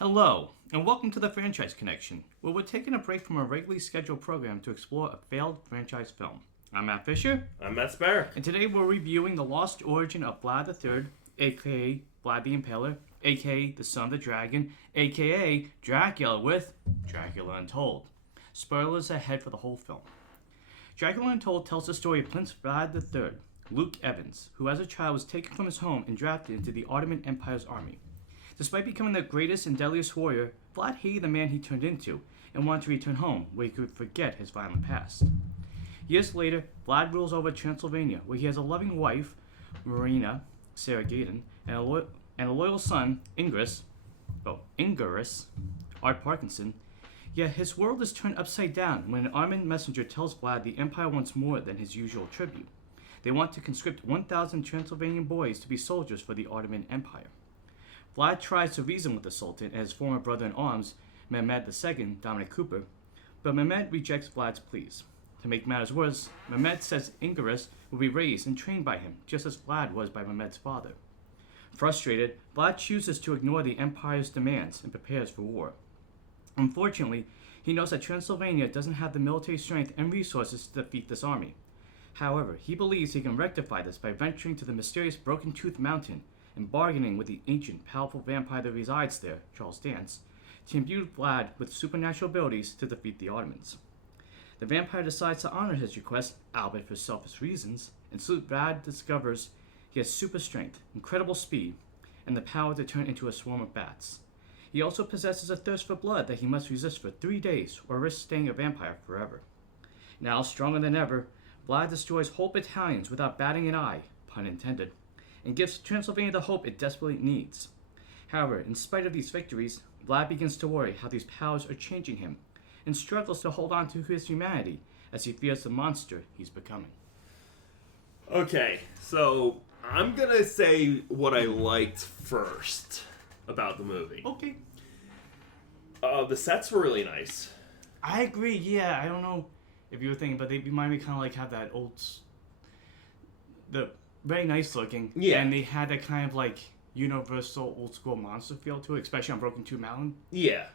Hello, and welcome to the Franchise Connection, where we're taking a break from our regularly scheduled program to explore a failed franchise film. I'm Matt Fisher. I'm Matt Sparrow. And today we're reviewing the lost origin of Vlad III, aka Vlad the Impaler, aka the Son of the Dragon, aka Dracula with Dracula Untold. Spoilers ahead for the whole film. Dracula Untold tells the story of Prince Vlad III, Luke Evans, who as a child was taken from his home and drafted into the Ottoman Empire's army. Despite becoming the greatest and deadliest warrior, Vlad hated the man he turned into and wanted to return home where he could forget his violent past. Years later, Vlad rules over Transylvania, where he has a loving wife, Marina, Sarah Gaydon, and a loyal son, Ingress, Art Parkinson. Yet his world is turned upside down when an armed messenger tells Vlad the Empire wants more than his usual tribute. They want to conscript 1,000 Transylvanian boys to be soldiers for the Ottoman Empire. Vlad tries to reason with the Sultan and his former brother-in-arms, Mehmed II, Dominic Cooper, but Mehmed rejects Vlad's pleas. To make matters worse, Mehmed says Ingress will be raised and trained by him, just as Vlad was by Mehmed's father. Frustrated, Vlad chooses to ignore the Empire's demands and prepares for war. Unfortunately, he knows that Transylvania doesn't have the military strength and resources to defeat this army. However, he believes he can rectify this by venturing to the mysterious Broken Tooth Mountain and bargaining with the ancient, powerful vampire that resides there, Charles Dance, to imbue Vlad with supernatural abilities to defeat the Ottomans. The vampire decides to honor his request, albeit for selfish reasons, and soon Vlad discovers he has super strength, incredible speed, and the power to turn into a swarm of bats. He also possesses a thirst for blood that he must resist for 3 days or risk staying a vampire forever. Now, stronger than ever, Vlad destroys whole battalions without batting an eye, pun intended, and gives Transylvania the hope it desperately needs. However, in spite of these victories, Vlad begins to worry how these powers are changing him, and struggles to hold on to his humanity as he fears the monster he's becoming. Okay, so I'm gonna say what I liked first about the movie. Okay. The sets were really nice. I agree, yeah. I don't know if you were thinking, but they remind me kind of like have that the very nice looking. Yeah. And they had that kind of like universal old school monster feel to it, especially on Broken Tooth Mountain. Yeah.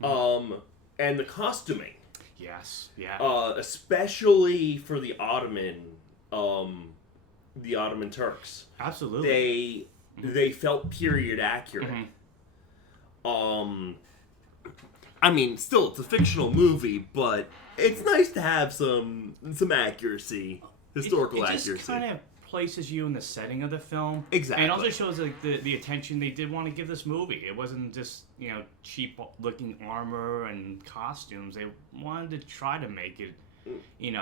And the costuming. Yes, yeah. Especially for the Ottoman Turks. Absolutely. They felt period accurate. I mean, still, it's a fictional movie, but it's nice to have some accuracy, historical accuracy. It just kind of places you in the setting of the film. Exactly. And it also shows like the attention they did want to give this movie. It wasn't just, cheap looking armor and costumes. They wanted to try to make it, It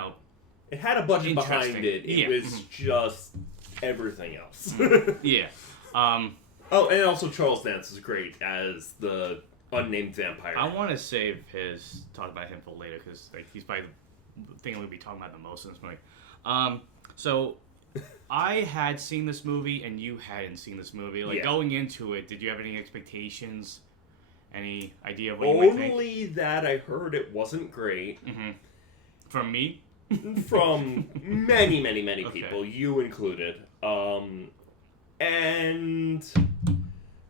had a budget behind it. It was just everything else. Yeah. Oh, and also Charles Dance is great as the unnamed vampire. I want to talk about him for later, because he's probably the thing we'll be talking about the most in this movie. So I had seen this movie and you hadn't seen this movie. Going into it, did you have any expectations? Any idea of what you might think? Only that I heard it wasn't great. From me? From many people, you included. And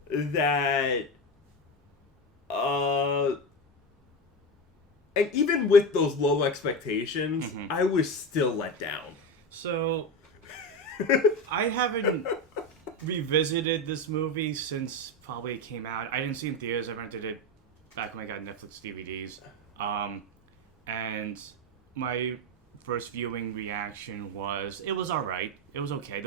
that and even with those low expectations, I was still let down. So I haven't revisited this movie since probably it came out. I didn't see it in theaters. I rented it back when I got Netflix DVDs. And my first viewing reaction was, it was alright. It was okay.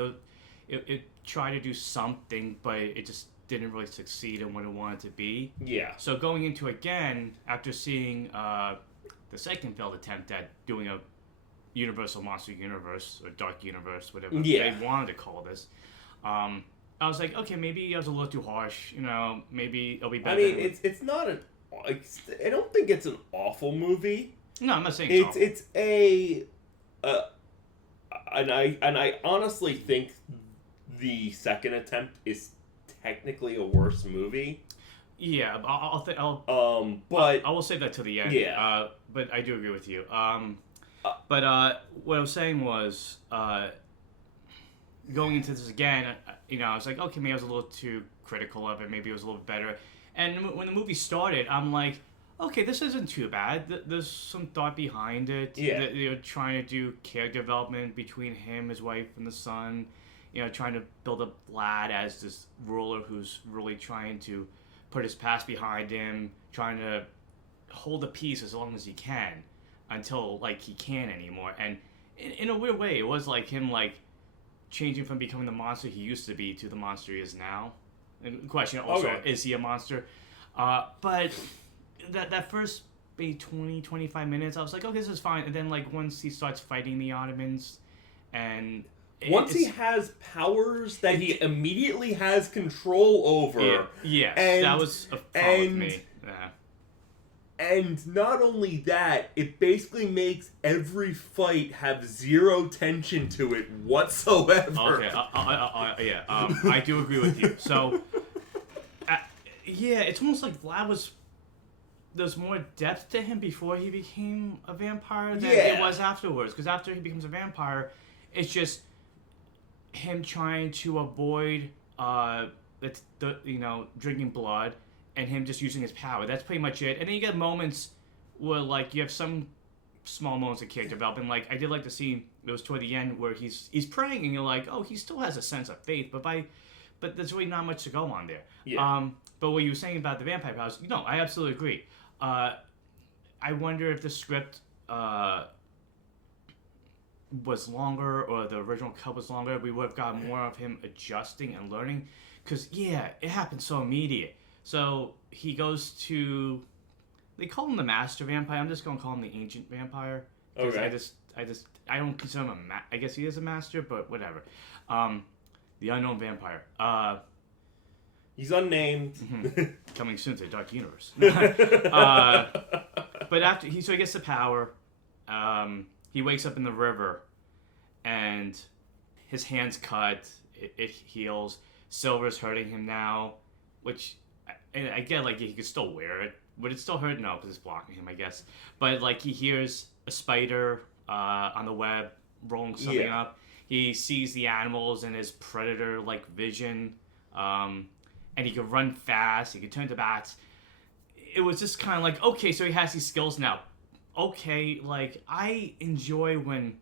It tried to do something, but it just didn't really succeed in what it wanted to be. Yeah. So going into again, after seeing the second failed attempt at doing a Universal Monster Universe, or Dark Universe, whatever they wanted to call this, I was like, okay, maybe I was a little too harsh. Maybe it'll be better. I mean, it's not an... I don't think it's an awful movie. No, I'm not saying it's awful. It's a... and I honestly think the second attempt is technically a worse movie. Yeah, but I will say that to the end. Yeah. But I do agree with you. But what I was saying was, going into this again, I was like, okay, maybe I was a little too critical of it. Maybe it was a little better. And when the movie started, I'm like, okay, this isn't too bad. There's some thought behind it. Yeah. They're trying to do character development between him, his wife, and the son. Trying to build up Vlad as this ruler who's really trying to put his past behind him, trying to hold the peace as long as he can until, like, he can't anymore. And in a weird way, it was like him, like, changing from becoming the monster he used to be to the monster he is now. And the question also, is he a monster? But that first maybe 20, 25 minutes, I was like, okay, this is fine. And then, like, once he starts fighting the Ottomans and... Once he has powers that he immediately has control over. Yeah, and, that was a problem with me. Yeah. And not only that, it basically makes every fight have zero tension to it whatsoever. Okay, I do agree with you. So, it's almost like Vlad was... There's more depth to him before he became a vampire than it was afterwards. Because after he becomes a vampire, it's just... him trying to avoid drinking blood and him just using his power. That's pretty much it. And then you get moments where, like, you have some small moments of character development. Like, I did like the scene, it was toward the end, where he's praying and you're like, oh, he still has a sense of faith, but there's really not much to go on there. Yeah. But what you were saying about the vampire powers, I absolutely agree. I wonder if the script was longer, or the original cut was longer, we would have got more of him adjusting and learning. Because, it happened so immediate. So, he goes to... They call him the Master Vampire. I'm just going to call him the Ancient Vampire. Okay. I don't consider him I guess he is a Master, but whatever. The Unknown Vampire. He's unnamed. Coming soon to the Dark Universe. But after... So he gets the power. He wakes up in the river, and his hand's cut. It heals. Silver's hurting him now, which I get, like, he could still wear it. Would it still hurt? No, because it's blocking him, I guess. But, like, he hears a spider on the web rolling something up. He sees the animals in his predator-like vision, and he could run fast. He could turn to bats. It was just kind of like, okay, so he has these skills now. Okay, like, I enjoy when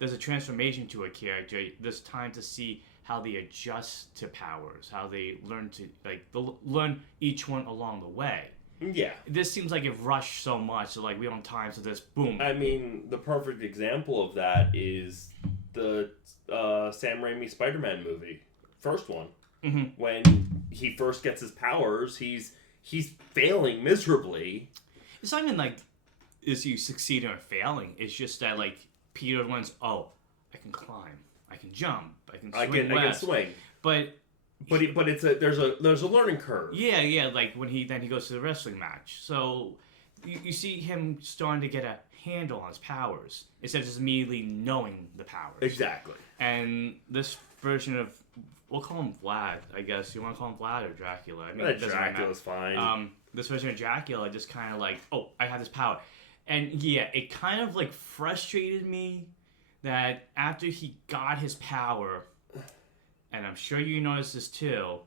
there's a transformation to a character. There's time to see how they adjust to powers, how they learn to, like, learn each one along the way. Yeah. This seems like it rushed so much, so, like, we don't have time, so this, boom. I mean, the perfect example of that is the Sam Raimi Spider-Man movie. First one. Mm-hmm. When he first gets his powers, he's failing miserably. It's not even, like, is you succeeding or failing. It's just that, like, Peter learns, I can climb, I can jump, I can swing I can swing. But there's a learning curve. Yeah, like when he goes to the wrestling match. So you see him starting to get a handle on his powers instead of just immediately knowing the powers. Exactly. And this version of, we'll call him Vlad, I guess. You want to call him Vlad or Dracula? I mean, Dracula's fine. This version of Dracula just kind of like, I have this power. And it kind of, like, frustrated me that after he got his power, and I'm sure you noticed this too,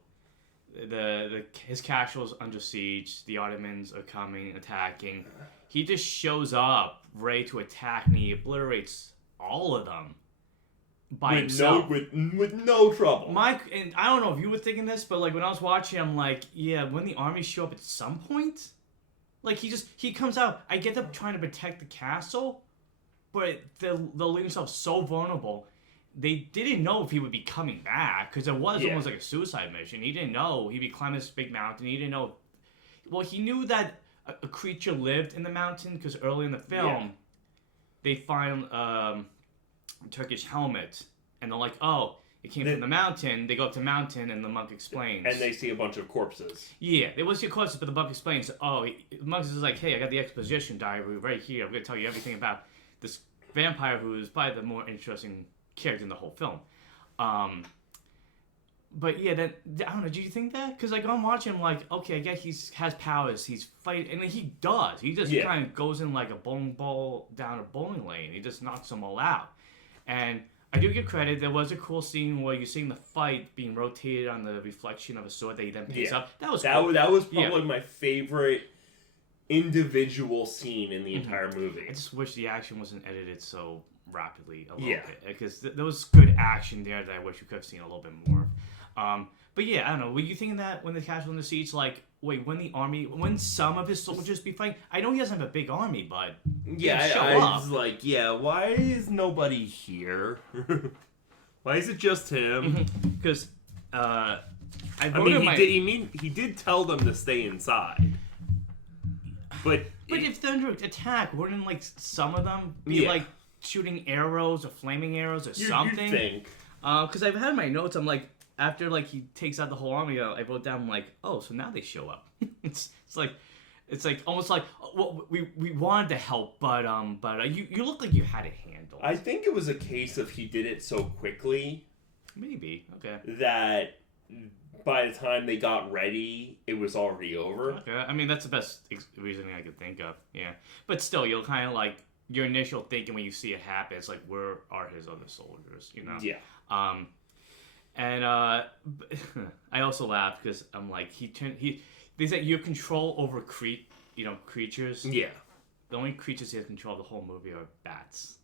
his castle's under siege, the Ottomans are coming, attacking. He just shows up ready to attack, and he obliterates all of them by himself. With no trouble. And I don't know if you were thinking this, but, like, when I was watching, I'm like, when the armies show up at some point, like, he comes out. I get them trying to protect the castle, but they'll leave themselves so vulnerable. They didn't know if he would be coming back, because it was almost like a suicide mission. He didn't know he'd be climbing this big mountain. He didn't know. Well, he knew that a creature lived in the mountain, because early in the film, they find a Turkish helmet, and they're like, it came from the mountain. They go up to the mountain, and the monk explains. And they see a bunch of corpses. Yeah, they will see corpses, but the monk explains, the monk is like, hey, I got the exposition diary right here. I'm going to tell you everything about this vampire who is probably the more interesting character in the whole film. But I don't know, do you think that? Because, like, I'm watching him, like, okay, I guess he has powers, he's fighting, and then he does. He just kind of goes in like a bowling ball down a bowling lane. He just knocks them all out. And I do give credit. There was a cool scene where you're seeing the fight being rotated on the reflection of a sword that he then picks up. That was cool. That was probably my favorite individual scene in the entire movie. I just wish the action wasn't edited so rapidly a little bit, because there was good action there that I wish we could have seen a little bit more. But yeah, I don't know. Were you thinking that when the casual in the seats, like, wait, when some of his soldiers be fighting? I know he doesn't have a big army, but I was like, why is nobody here? Why is it just him? Because he did tell them to stay inside, but if they're under attack, wouldn't like some of them be like shooting arrows or flaming arrows or something? You'd think. Because I've had in my notes, I'm like, after like he takes out the whole army, I wrote down like, oh, so now they show up. it's like almost like, well, we wanted to help, but you look like you had it handled. I think it was a case of he did it so quickly. Maybe. Okay. That by the time they got ready, it was already over. Okay. I mean, that's the best reasoning I could think of. Yeah. But still, you'll kind of like, your initial thinking when you see it happen, it's like, where are his other soldiers? You know? Yeah. And I also laughed because I'm like, they said you have control over creatures. Yeah. The only creatures he has control of the whole movie are bats.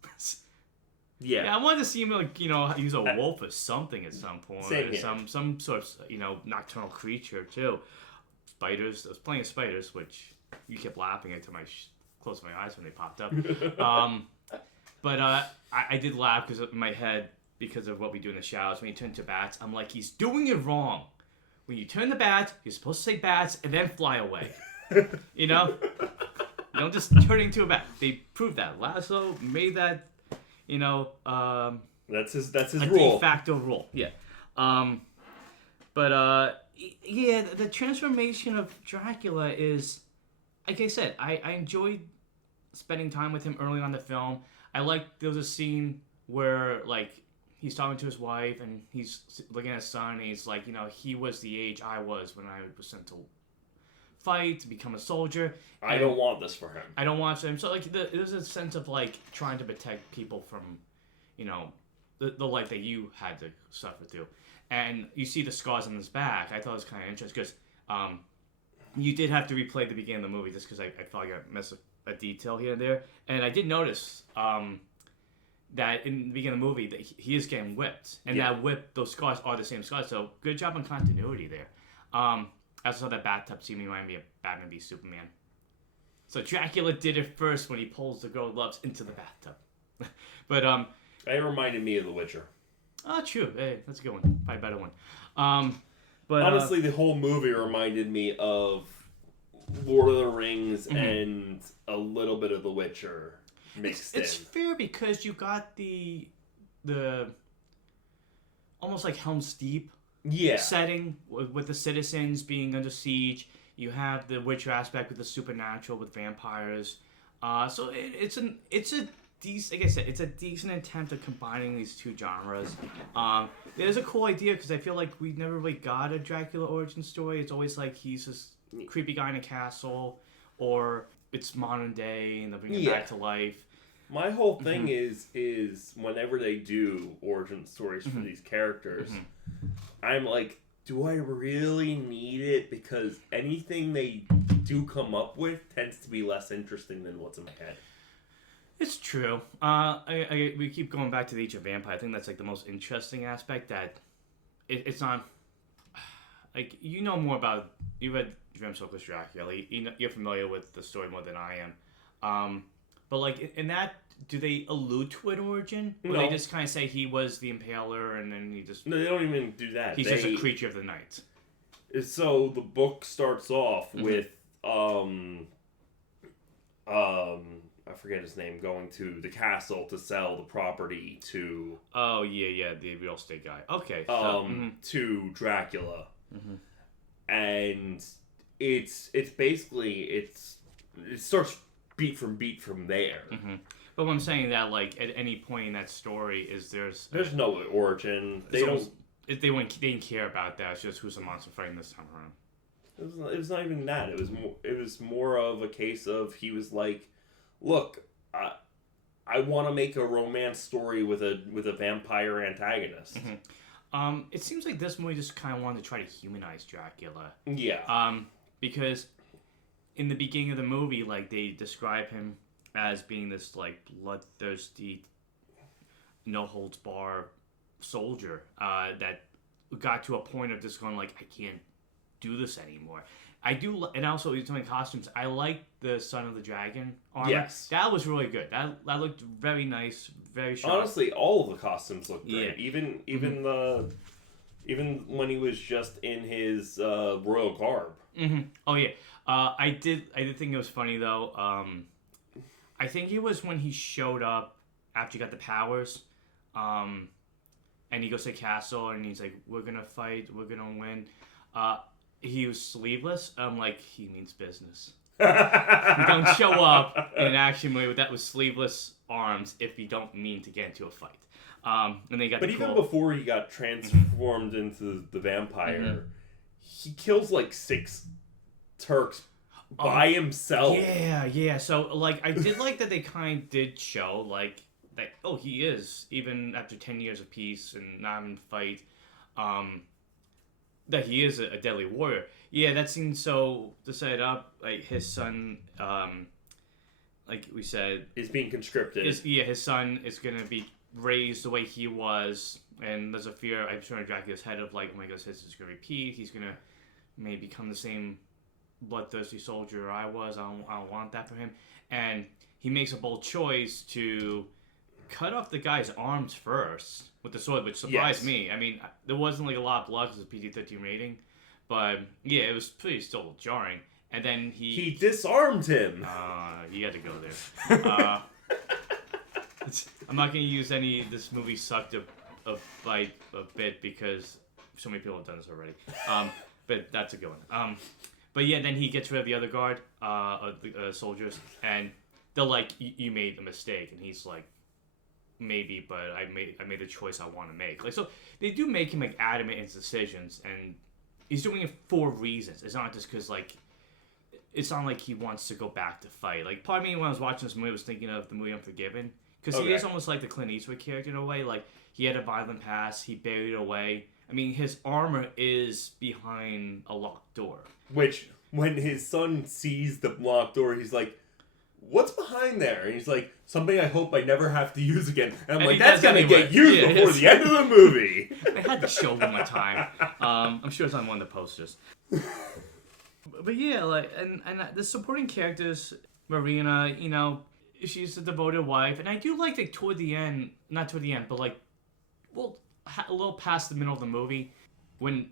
Yeah. I wanted to see him like, use a wolf or something at some point. Same here. Some sort of, nocturnal creature too. Spiders. There's plenty of spiders, which you kept laughing until closed my eyes when they popped up. But I did laugh because in my head, because of what we do in the showers, when you turn to bats, I'm like, he's doing it wrong. When you turn the bats, you're supposed to say bats and then fly away. You know? You don't just turn into a bat. They proved that. Lasso made that, that's his a rule. de facto rule. Yeah. The transformation of Dracula is, like I said, I enjoyed spending time with him early on in the film. I liked there was a scene where, like, he's talking to his wife, and he's looking at his son, and he's like, he was the age I was when I was sent to fight, to become a soldier. I don't want this for him. I don't want him. So, like, there's a sense of, like, trying to protect people from, the life that you had to suffer through. And you see the scars on his back. I thought it was kind of interesting, because you did have to replay the beginning of the movie, just because I thought I missed a detail here and there. And I did notice, that in the beginning of the movie that he is getting whipped, and that whip, those scars are the same scars. So good job on continuity there. I also saw that bathtub scene reminded me of Batman v Superman. So Dracula did it first when he pulls the girl he loves into the bathtub. But it reminded me of The Witcher. Oh, true. Hey, that's a good one. Probably a better one. But honestly, the whole movie reminded me of Lord of the Rings and a little bit of The Witcher. It's fair because you got the almost like Helm's Deep setting with the citizens being under siege. You have the Witcher aspect with the supernatural with vampires. So it's a decent, like I said, it's a decent attempt at combining these two genres. It is a cool idea because I feel like we never really got a Dracula origin story. It's always like he's this creepy guy in a castle, or it's modern day and they'll bring him back to life. My whole thing is whenever they do origin stories for these characters, I'm like, do I really need it? Because anything they do come up with tends to be less interesting than what's in my head. It's true. We keep going back to the Age of Vampire. I think that's like the most interesting aspect. That it's not like more about. You read Bram Stoker's Dracula. You're familiar with the story more than I am. But like in that, do they allude to an origin? Or they just kind of say he was the Impaler, and then he just. No, they don't even do that. He's just a creature of the night. So the book starts off with I forget his name, going to the castle to sell the property to... Oh, yeah, the real estate guy. Okay. To Dracula. And it's basically, it starts beat from there. But what I'm saying that, like, at any point in that story, there's no origin. They didn't care about that. It's just who's the monster fighting this time around. It was not even that. It was more of a case of he was like, look, I want to make a romance story with a vampire antagonist. It seems like this movie just kind of wanted to try to humanize Dracula. Yeah. Because in the beginning of the movie, like, they describe him as being this, like, bloodthirsty, no-holds-bar soldier that got to a point of just going, like, I can't do this anymore. I do, and also, you're talking costumes, I like the Son of the Dragon armor. Yes. That was really good. That looked very nice, very sharp. Honestly, all of the costumes look great. Yeah. Even when he was just in his royal garb. Oh yeah. I did think it was funny though. I think it was when he showed up after he got the powers, and he goes to the castle and he's like, "We're gonna fight. We're gonna win." He was sleeveless. I'm like, he means business. You don't show up in an action movie with sleeveless arms if you don't mean to get into a fight. And they got. But even before he got transformed into the vampire, he kills like 6 Turks by himself. Yeah. So like, I did like that they kind of did show like that. Oh, he is, even after 10 years of peace and not having to fight. That he is a deadly warrior. Yeah, that seems so to set it up. Like his son, like we said, is being conscripted. His son is gonna be raised the way he was, and there's a fear, I'm sure, in Dracula's head of like, oh my God, this is gonna repeat. He's gonna maybe become the same bloodthirsty soldier I was. I don't want that for him. And he makes a bold choice to cut off the guy's arms first with the sword, which surprised me. I mean, there wasn't like a lot of blood because it's a PG-13 rating, but yeah, it was pretty still jarring. And then he disarmed him. You had to go there. I'm not going to use any. This movie sucked a bit because so many people have done this already. But that's a good one. But yeah, then he gets rid of the other guard, the soldiers, and they're like, "You made a mistake," and he's like, maybe, but I made the choice I want to make. Like, so they do make him like adamant in his decisions, and he's doing it for reasons. It's not just because like it's not like he wants to go back to fight. Like, part of me when I was watching this movie I was thinking of the movie Unforgiven, because he is almost like the Clint Eastwood character in a way. Like, he had a violent past, he buried it away. I mean, his armor is behind a locked door. Which, when his son sees the locked door, he's like, "What's behind there?" And he's like, "Something I hope I never have to use again." And I'm like, that's going to get used before the end of the movie. I had to show one more time. I'm sure it's on one of the posters. But yeah, like, and the supporting characters, Marina, you know, she's a devoted wife. And I do like that toward the end, not toward the end, but like, well, a little past the middle of the movie, when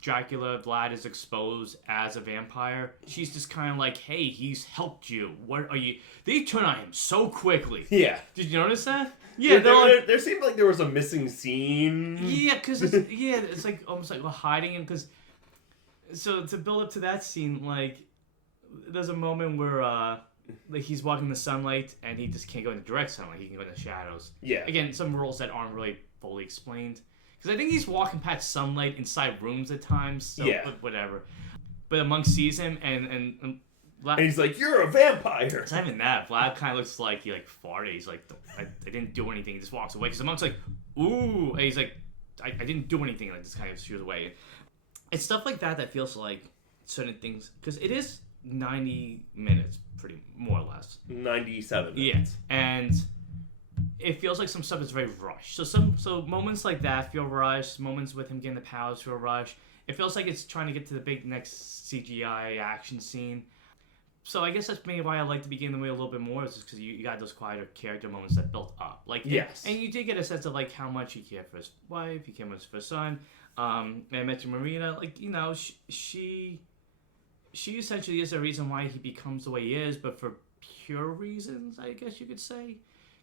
Dracula, Vlad, is exposed as a vampire, she's just kind of like, hey, he's helped you. What are you... They turn on him so quickly. Yeah. Did you notice that? Yeah, there seemed like there was a missing scene. Yeah, because it's like almost like we're hiding him, because... So, to build up to that scene, like, there's a moment where, like, he's walking in the sunlight, and he just can't go in the direct sunlight. He can go in the shadows. Yeah. Again, some rules that aren't really fully explained. Because I think he's walking past sunlight inside rooms at times, so whatever. But a monk sees him, and Vlad... And he's like, "You're a vampire!" It's not even that. Vlad kind of looks like he, like, farted. He's like, I didn't do anything. He just walks away. Because the monk's like, "Ooh!" And he's like, I didn't do anything. Like, just kind of shoots away. It's stuff like that feels like certain things, because it is 90 minutes, pretty more or less. 97 minutes. Yeah, and it feels like some stuff is very rushed. So moments like that feel rushed. Moments with him getting the powers feel rushed. It feels like it's trying to get to the big next CGI action scene. So I guess that's maybe why I like to begin the movie a little bit more, is just because you got those quieter character moments that built up. Like, yes. And you did get a sense of like how much he cared for his wife, he cared for his son. And I mentioned Marina, like, you know, she essentially is the reason why he becomes the way he is, but for pure reasons, I guess you could say.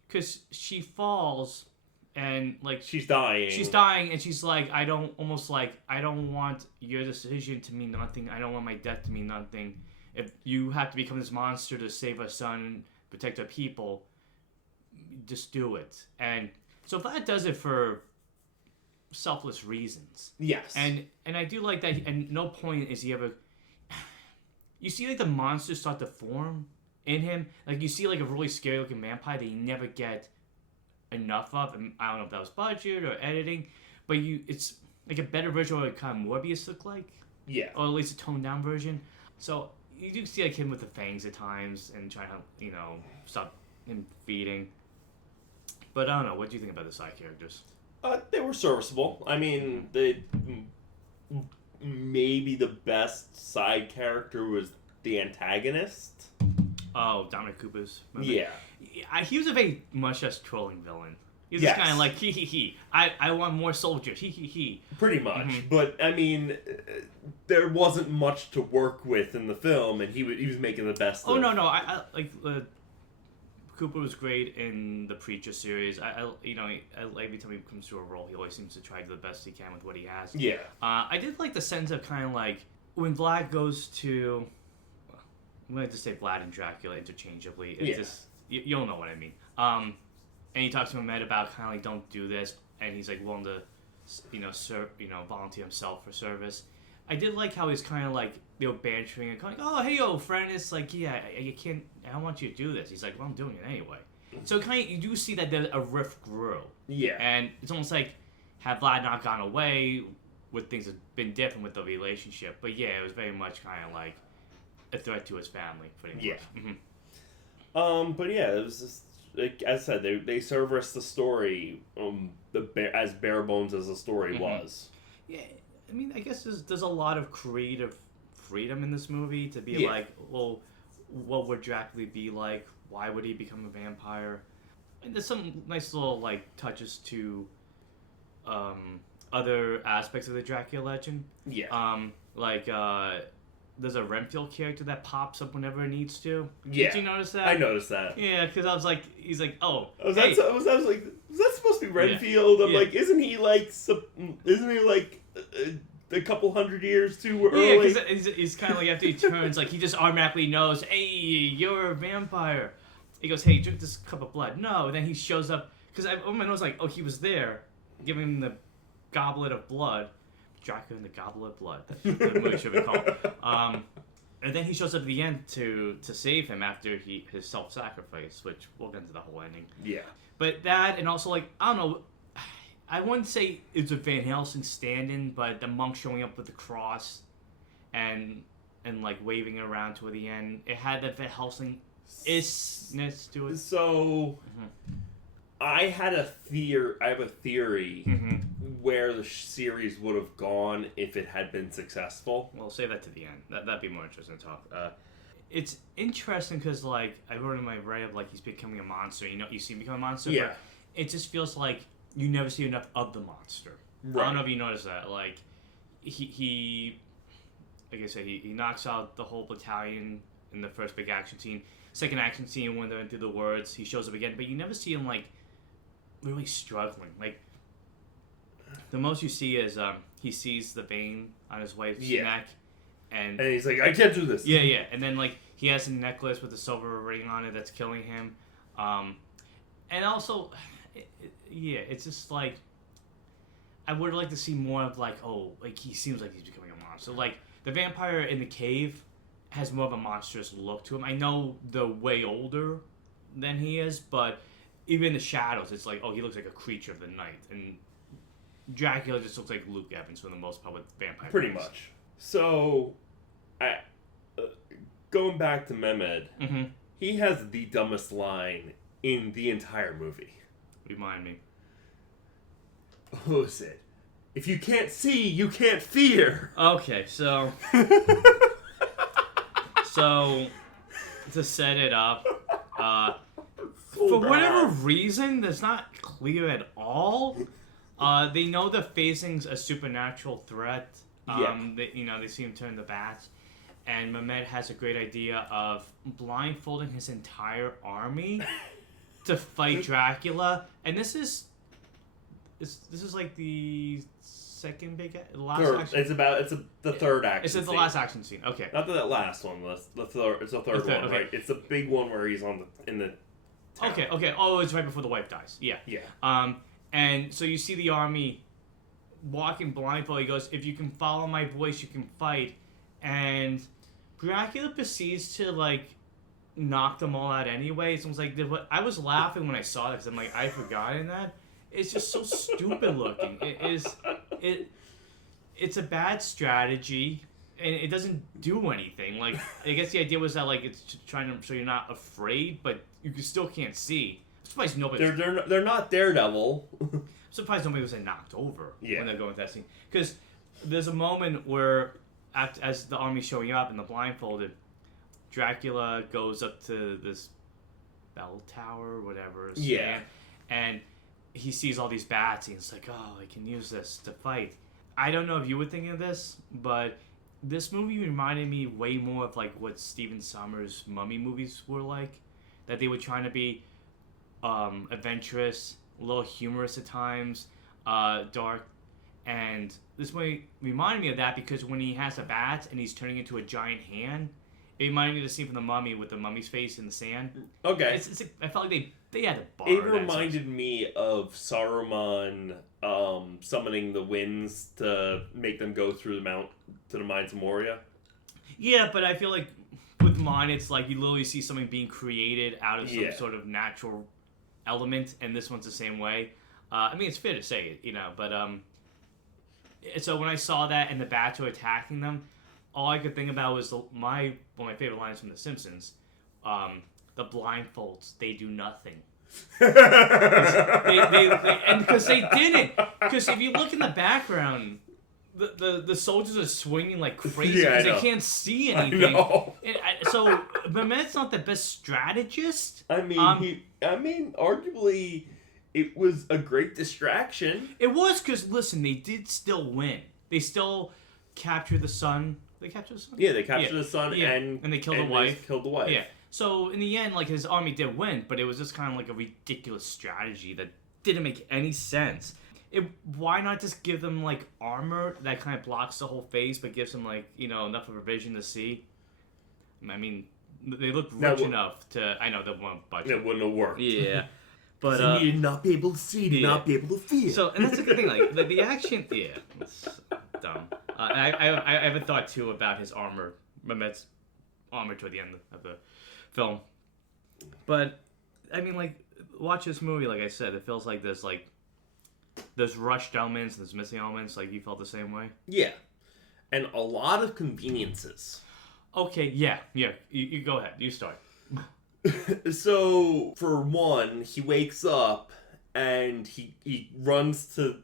Because she falls, and, like... She's dying, and she's like, I don't want your decision to mean nothing. I don't want my death to mean nothing. If you have to become this monster to save our son and protect our people, just do it. And so Vlad does it for selfless reasons. Yes. And I do like that, and no point is he ever... You see, like, the monsters start to form, in him. Like, you see, like, a really scary-looking vampire that you never get enough of. And I don't know if that was budget or editing, but it's like a better version of what kind of Morbius looked like. Yeah. Or at least a toned-down version. So you do see, like, him with the fangs at times and trying to, stop him feeding. But I don't know. What do you think about the side characters? They were serviceable. I mean, maybe the best side character was the antagonist. Oh, Dominic Cooper's. Yeah. He was a very much just trolling villain. He's just kind of like, he. I want more soldiers, he. Pretty much. But, I mean, there wasn't much to work with in the film, and he was making the best of... No. I like, Cooper was great in the Preacher series. Every time he comes to a role, he always seems to try to do the best he can with what he has. Yeah. I did like the sense of kind of like, when Vlad goes to... I'm going to just say Vlad and Dracula interchangeably. It's just... You'll know what I mean. And he talks to Mehmed about kind of like, don't do this, and he's like willing to, volunteer himself for service. I did like how he's kind of like, they were bantering and going, oh, hey, yo, friend. It's like, yeah, I don't want you to do this. He's like, well, I'm doing it anyway. So kind of, you do see that a rift grew. Yeah. And it's almost like, had Vlad not gone away, would things have been different with the relationship. But yeah, it was very much kind of like a threat to his family, pretty much. Yeah. But yeah, it was just, like, as I said, they serviced the story as bare bones as the story was. Yeah, I mean, I guess there's a lot of creative freedom in this movie to be like, well, what would Dracula be like? Why would he become a vampire? And there's some nice little like touches to other aspects of the Dracula legend. Yeah. There's a Renfield character that pops up whenever it needs to. Yeah. Did you notice that? I noticed that. Yeah, because I was like, he's like, oh. I was like, was that supposed to be Renfield? Yeah. I'm like, isn't he like a couple hundred years too early? Yeah, because he's kind of like, after he turns, like, he just automatically knows, hey, you're a vampire. He goes, hey, drink this cup of blood. No, and then he shows up, because I was like, oh, he was there, giving him the goblet of blood. Dracula and the Goblet of Blood. That's what the movie should be called. And then he shows up at the end to save him after his self-sacrifice, which we'll get into the whole ending. Yeah. But that, and also, like, I don't know, I wouldn't say it's a Van Helsing stand-in, but the monk showing up with the cross and like waving it around toward the end, it had that Van Helsing-ishness to it. So, I have a theory where the series would have gone if it had been successful. Well, save that to the end. That'd be more interesting to talk. It's interesting because, like, I wrote in my write of, like, he's becoming a monster. You see him become a monster. Yeah. But it just feels like you never see enough of the monster. Right. I don't know if you noticed that. Like, he like I said, he knocks out the whole battalion in the first big action scene. Second action scene, when they're into the words, he shows up again. But you never see him, like, really struggling. Like, the most you see is he sees the vein on his wife's neck, and he's like, I can't do this. Yeah, and then like he has a necklace with a silver ring on it that's killing him, and also, it's just like I would like to see more of like, oh, like he seems like he's becoming a monster. Like the vampire in the cave has more of a monstrous look to him. I know they're way older than he is, but even in the shadows, it's like, oh, he looks like a creature of the night, and Dracula just looks like Luke Evans for the most part with vampire. Pretty much. So, going back to Mehmed, he has the dumbest line in the entire movie. Remind me. Who is it? If you can't see, you can't fear. Okay, so to set it up, for whatever reason, that's not clear at all. They know they're facing a supernatural threat. They see him turn the bats, and Mehmed has a great idea of blindfolding his entire army to fight Dracula. And this is like the second big last action. It's the third action. It's the last action scene. Okay. Not that last one. It's the third one, right? It's the big one where he's in the town. Okay. Oh, it's right before the wife dies. Yeah. And so you see the army walking blindfolded. He goes, if you can follow my voice, you can fight. And Dracula proceeds to, like, knocked them all out anyway. So I was like, I was laughing when I saw that because I'm like, I've forgotten that. It's just so stupid looking. It's a bad strategy, and it doesn't do anything. Like, I guess the idea was that like it's trying to so you're not afraid, but you still can't see. I'm surprised nobody. They're not Daredevil. I'm surprised nobody was knocked over when they're going with that scene. Because there's a moment where, as the army's showing up and the blindfolded, Dracula goes up to this bell tower, whatever. And he sees all these bats, and he's like, "Oh, I can use this to fight." I don't know if you were thinking of this, but this movie reminded me way more of like what Stephen Sommers' Mummy movies were like. That they were trying to be adventurous, a little humorous at times, dark. And this movie reminded me of that because when he has a bat and he's turning into a giant hand, it reminded me of the scene from the Mummy with the mummy's face in the sand. Okay. It's like, I felt like they had to borrow it reminded me of Saruman summoning the winds to make them go through the mines of Moria. Yeah, but I feel like with mine, it's like you literally see something being created out of some sort of natural element, and this one's the same way. I mean, it's fair to say it, but so when I saw that and the bats were attacking them, all I could think about was one of my favorite lines from The Simpsons. The blindfolds, they do nothing. And because they didn't. Because if you look in the background, the soldiers are swinging like crazy because they can't see anything. So Mehmet's not the best strategist. I mean, arguably, it was a great distraction. It was because listen, they did still win. They still captured the sun. They captured the sun. Yeah, they captured the sun, and they killed the wife. Yeah. So in the end, like his army did win, but it was just kind of like a ridiculous strategy that didn't make any sense. Why not just give them like armor that kind of blocks the whole face, but gives them like enough of a vision to see? I mean, they look rich enough to. I know that won't budget. It wouldn't have worked. Yeah, but so you need not be able to see, to not be able to feel. So, and that's a good thing. Like the action, it's dumb. I have a thought too about his armor, Mehmet's armor toward the end of the film. But I mean, like, watch this movie. Like I said, it feels like there's rushed elements, there's missing elements. Like you felt the same way. Yeah, and a lot of conveniences. Okay, yeah. You go ahead. You start. So for one, he wakes up and he runs to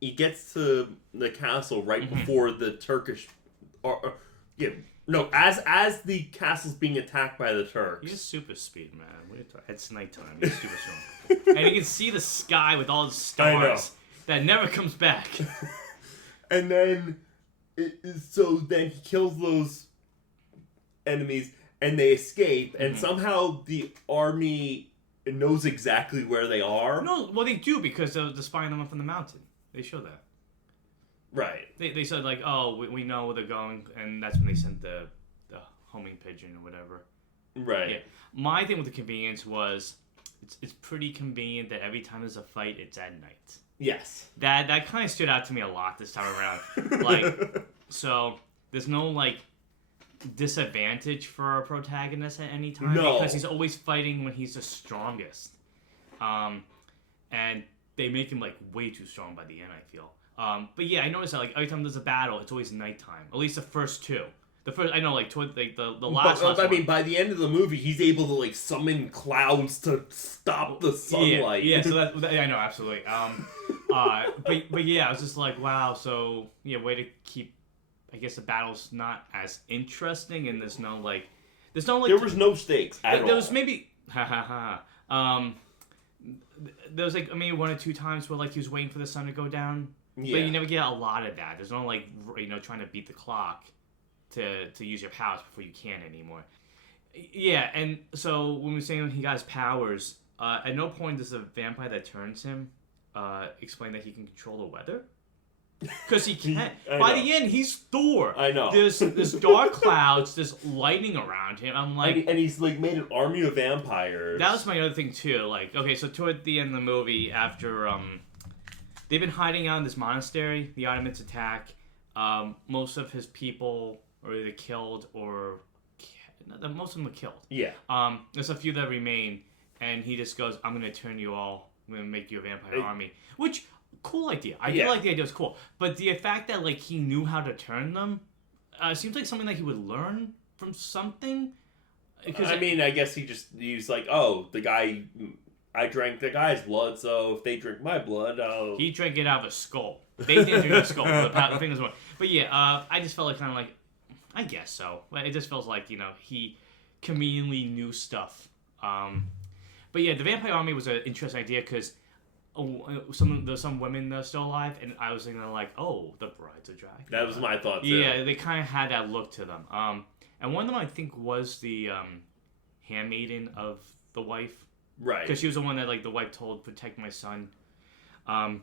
he gets to the castle right before the Turkish. As the castle's being attacked by the Turks. He's super speed, man. It's nighttime. He's super strong. And you can see the sky with all the stars that never comes back. And then, then he kills those enemies, and they escape, and somehow the army knows exactly where they are. No, well, they do, because they're spying them up on the mountain. They show that. Right. They said, like, we know where they're going, and that's when they sent the homing pigeon or whatever. Right. Yeah. My thing with the convenience was, it's pretty convenient that every time there's a fight, it's at night. Yes. That kind of stood out to me a lot this time around. Like, so, there's no, like, disadvantage for our protagonist at any time. No. Because he's always fighting when he's the strongest. And they make him, like, way too strong by the end, I feel. But yeah, I noticed that, like, every time there's a battle, it's always nighttime. At least the first two. The first, I know, like, toward like, the last one. I mean, by the end of the movie, he's able to, like, summon clouds to stop the sunlight. Yeah, so that I know, absolutely. But yeah, I was just like, wow, so, yeah, way to keep, I guess the battle's not as interesting, and there's no, like... There was no stakes at all. There was maybe... there was, like, maybe one or two times where, like, he was waiting for the sun to go down. Yeah. But you never get a lot of that. There's no, like, trying to beat the clock to use your powers before you can anymore. Yeah, and so when we were saying he got his powers, at no point does the vampire that turns him explain that he can control the weather. Because he can't. By the end, he's Thor. I know. There's dark clouds, there's lightning around him. I'm like... And he's, like, made an army of vampires. That was my other thing, too. Like, okay, so toward the end of the movie, after... they've been hiding out in this monastery. The Ottomans attack. Most of his people are either killed or most of them were killed. Yeah. There's a few that remain, and he just goes, "I'm gonna turn you all. I'm gonna make you a vampire army." Which cool idea. I feel like the idea was cool, but the fact that like he knew how to turn them seems like something that he would learn from something. Because I mean, I guess he just used like, oh, I drank the guy's blood, so if they drink my blood, I'll... He drank it out of a skull. They didn't drink a skull. The thing is more. But yeah, I just felt like kind of like, I guess so. It just feels like, he conveniently knew stuff. But yeah, the vampire army was an interesting idea because there's some women that are still alive, and I was thinking like, oh, the brides of Dracula. That was my thought too. Yeah, they kind of had that look to them. And one of them I think was the handmaiden of the wife. Right. Because she was the one that, like, the wife told, protect my son. So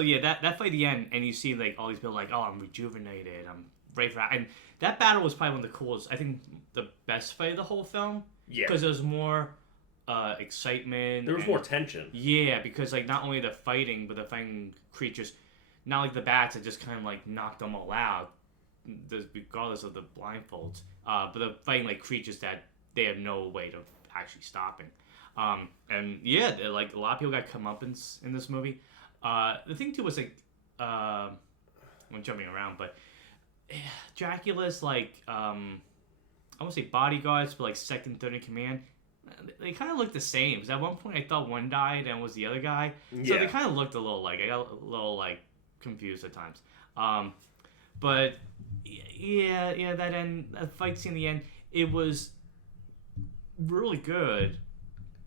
yeah, that fight at the end, and you see, like, all these people like, oh, I'm rejuvenated, I'm ready for that. And that battle was probably one of the coolest, I think, the best fight of the whole film. Yeah. Because there was more excitement. There was more tension. Yeah, because, like, not only the fighting, but the fighting creatures, not like the bats that just kind of, like, knocked them all out, regardless of the blindfolds. But the fighting, like, creatures that they had no way to actually stopping. And yeah, like a lot of people got comeuppance in this movie. The thing too was like, I'm jumping around, but Dracula's like, I won't say bodyguards, but like second, third in command. They kind of look the same. Because at one point I thought one died and was the other guy. So they kind of looked a little like, I got a little like confused at times. But yeah, that fight scene in the end, it was really good,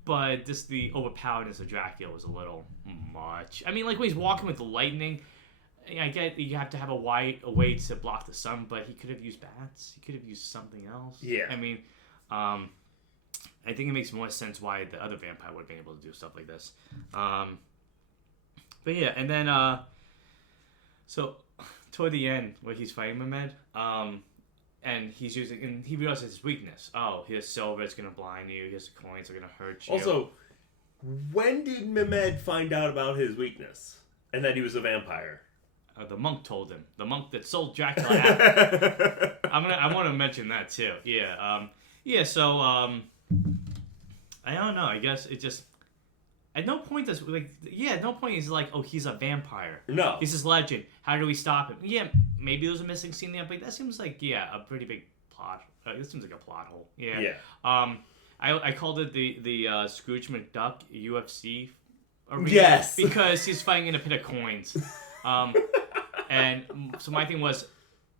but just the overpoweredness of Dracula was a little much. I mean, like when he's walking with the lightning, I get you have to have a way to block the sun, but he could have used bats. He could have used something else. Yeah. I mean, I think it makes more sense why the other vampire would have been able to do stuff like this. But yeah, and then so toward the end where he's fighting Mehmed, and he realizes his weakness. Oh, he has silver, it's going to blind you. He has coins, they're going to hurt you. Also, when did Mehmed find out about his weakness? And that he was a vampire? The monk told him. The monk that sold Dracula out. I want to mention that too. Yeah. So, I don't know. I guess it just... At no point does... at no point is like, oh, he's a vampire. No. He's this legend. How do we stop him? Yeah, maybe there's a missing scene there, but that seems like, a pretty big plot. This seems like a plot hole. Yeah. I called it the Scrooge McDuck UFC arena. Yes. Because he's fighting in a pit of coins. And so my thing was,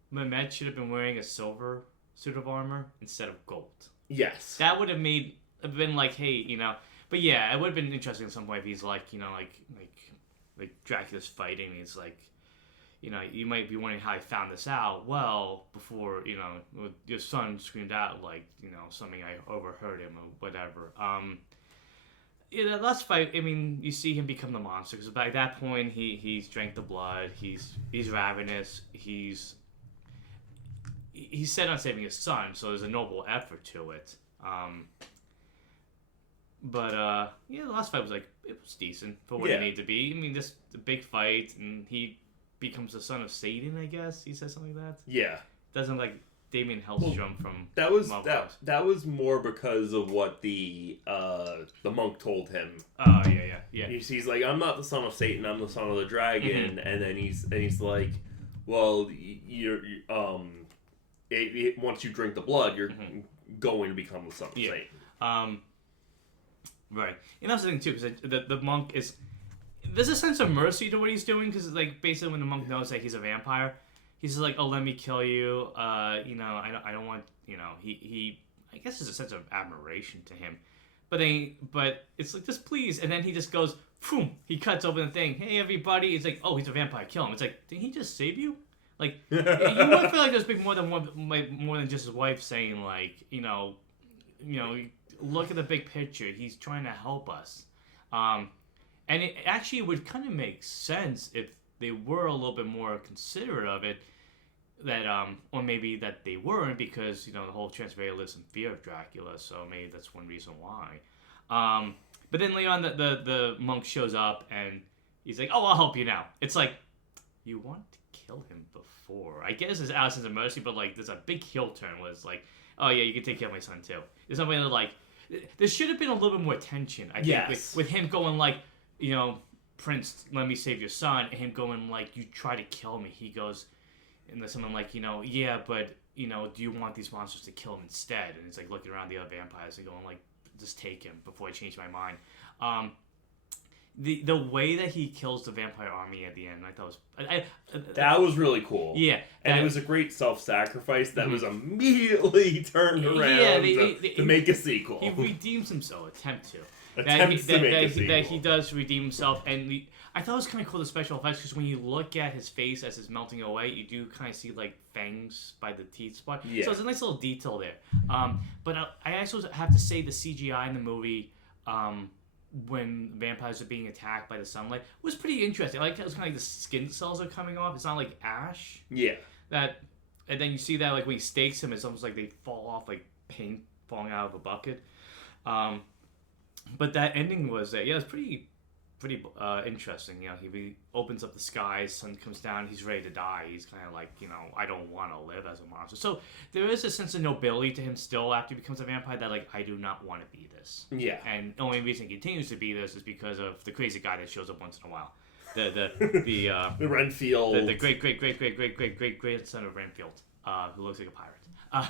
Mehmed should have been wearing a silver suit of armor instead of gold. Yes. That would have been like, hey, But yeah, it would have been interesting at some point if he's like, like Dracula's fighting. He's like, you might be wondering how he found this out. Well, before, your son screamed out like, something I overheard him or whatever. That last fight, I mean, you see him become the monster because by that point he's drank the blood. He's ravenous. He's set on saving his son, so there's a noble effort to it. But the last fight was it was decent for what it needed to be. I mean, just a big fight, and he becomes the son of Satan, I guess. He says something like that. Yeah. Doesn't like Damien Hellstrom from that was more because of what the monk told him. Oh yeah. He's like, I'm not the son of Satan, I'm the son of the dragon, and then he's like, well, you're once you drink the blood, you're going to become the son of Satan. Right, and that's the thing too, because the monk is... There's a sense of mercy to what he's doing, because basically when the monk knows that he's a vampire, he's just like, oh, let me kill you. I don't want... He I guess there's a sense of admiration to him, but it's like, just please, and then he just goes, boom, he cuts open the thing. Hey everybody, it's like, oh, he's a vampire, kill him. It's like, did he just save you? Like, you would feel like there's more than just his wife saying like, look at the big picture. He's trying to help us. And it actually would kind of make sense if they were a little bit more considerate of it. That, or maybe that they weren't because, the whole Transylvania lives in fear of Dracula. So maybe that's one reason why. But then later on, the monk shows up and he's like, oh, I'll help you now. It's like, you want to kill him before. I guess it's out of sense of mercy, but there's a big heel turn where it's like, oh yeah, you can take care of my son too. There's something that, like, there should have been a little bit more tension, I think, with him going like, Prince, let me save your son, and him going like, you try to kill me. He goes, and there's someone like, yeah, but, do you want these monsters to kill him instead? And it's like looking around the other vampires and going like, just take him before I change my mind. The way that he kills the vampire army at the end, I thought that was really cool. Yeah, and it was a great self-sacrifice that was immediately turned around to make a sequel. He redeems himself, attempts to make a sequel. That he does redeem himself, and I thought it was kind of cool, the special effects, because when you look at his face as it's melting away, you do kind of see like fangs by the teeth spot. Yeah. So it's a nice little detail there. But I also have to say the CGI in the movie, when vampires are being attacked by the sunlight, was pretty interesting. I like how it's kind of like the skin cells are coming off. It's not like ash. Yeah. And then you see that like when he stakes him, it's almost like they fall off like paint falling out of a bucket. But that ending was it was pretty interesting. He opens up the sky, sun comes down, he's ready to die. He's kind of like, I don't want to live as a monster. So there is a sense of nobility to him still after he becomes a vampire, that like, I do not want to be this. Yeah. And the only reason he continues to be this is because of the crazy guy that shows up once in a while. The Renfield. The great grandson of Renfield, who looks like a pirate. I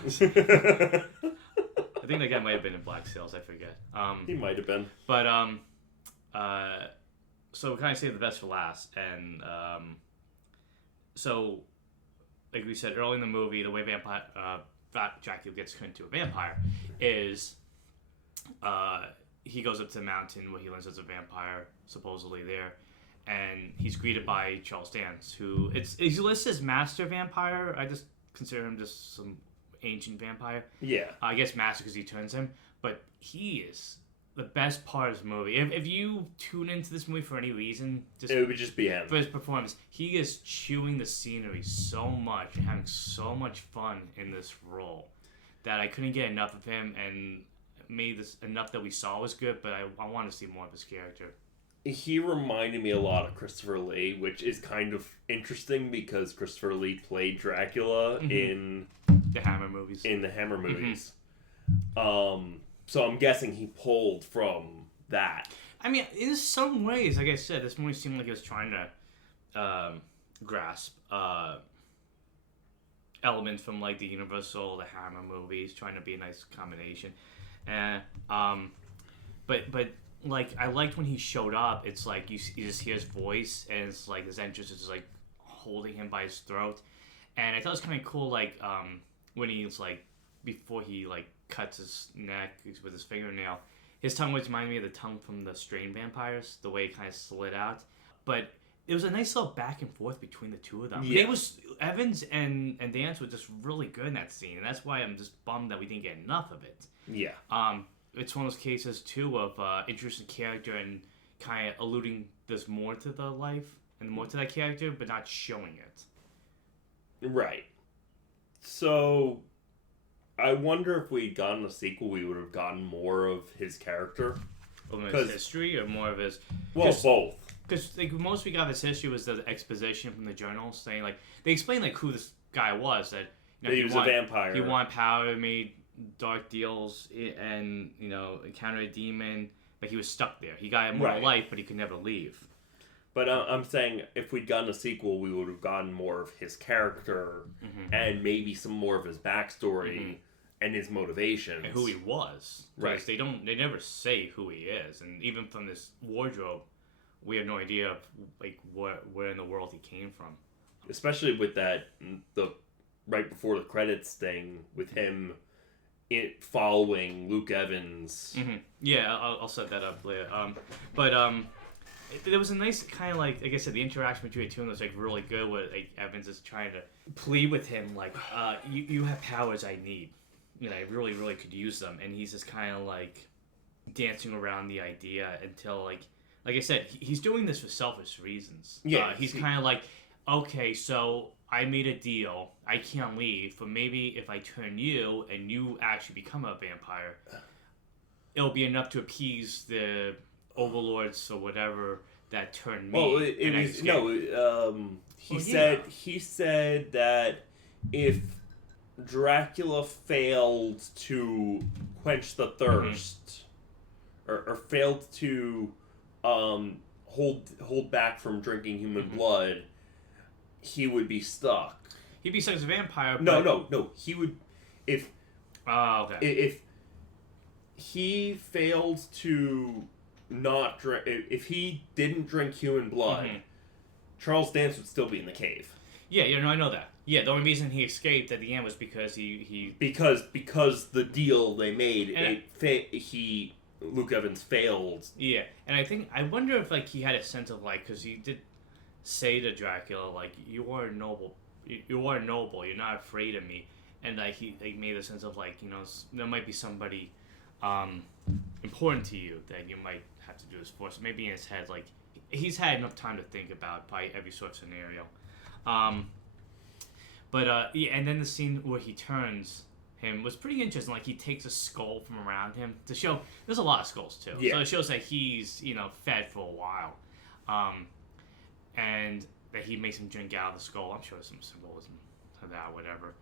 think that guy might have been in Black Sails, I forget. He might have been. But so we kind of save the best for last, and so like we said early in the movie, the way Dracula gets turned into a vampire is he goes up to the mountain where he learns as a vampire, supposedly there, and he's greeted by Charles Dance, who he's listed as master vampire. I just consider him just some ancient vampire. Yeah. I guess master because he turns him, but he is the best part of this movie. If you tune into this movie for any reason, it would just be him. For his performance, he is chewing the scenery so much and having so much fun in this role that I couldn't get enough of him, and made this enough that we saw was good, but I want to see more of his character. He reminded me a lot of Christopher Lee, which is kind of interesting because Christopher Lee played Dracula in the Hammer movies. So I'm guessing he pulled from that. I mean, in some ways, like I said, this movie seemed like it was trying to grasp elements from like the Universal, the Hammer movies, trying to be a nice combination. But like I liked when he showed up. It's like you just hear his voice, and it's like his entrance is just like holding him by his throat, and I thought it was kind of cool. Like when he's like before he like cuts his neck with his fingernail, his tongue was reminding me of the tongue from the Strain vampires, the way it kind of slid out. But it was a nice little back and forth between the two of them. Yeah. Evans and Dance were just really good in that scene, and that's why I'm just bummed that we didn't get enough of it. Yeah. It's one of those cases too of interesting character and kind of alluding there's more to the life and more to that character, but not showing it. Right. So I wonder if we'd gotten a sequel, we would have gotten more of his character. More of his history, or more of his... Well, both. Because like, most we got of his history was the exposition from the journals saying, like, they explained like who this guy was, that he was a vampire. He wanted power, made dark deals, and encountered a demon, but he was stuck there. He got a more life, but he could never leave. But I'm saying if we'd gotten a sequel, we would have gotten more of his character and maybe some more of his backstory and his motivations. And who he was. Right. They never say who he is. And even from this wardrobe, we have no idea of like where in the world he came from. Especially with that, the right before the credits thing, with him following Luke Evans. Yeah, I'll set that up later. There was a nice kind of like I said, the interaction between the two of them was like really good. Where like Evans is trying to plead with him, like, you have powers I need. I really, really could use them. And he's just kind of like dancing around the idea until like I said, he's doing this for selfish reasons. Yeah, he's kind of like, okay, so I made a deal. I can't leave, but maybe if I turn you and you actually become a vampire, it'll be enough to appease the overlords or whatever that turned me. Well, he said that if Dracula failed to quench the thirst, or failed to hold back from drinking human blood, he would be stuck. He'd be stuck as a vampire. No. He would if. Okay. If he failed to not drink, if he didn't drink human blood, Charles Dance would still be in the cave. Yeah, I know that. Yeah, the only reason he escaped at the end was because he because the deal they made, Luke Evans failed. Yeah, and I wonder if like he had a sense of like, because he did say to Dracula like, you are noble, you're not afraid of me, and like he made a sense of like, there might be somebody important to you that you might have to do this for. So maybe in his head, like, he's had enough time to think about probably every sort of scenario. And then the scene where he turns him was pretty interesting. Like, he takes a skull from around him to show there's a lot of skulls too. Yeah. So it shows that he's fed for a while, and that he makes him drink out of the skull. I'm sure there's some symbolism to that, whatever.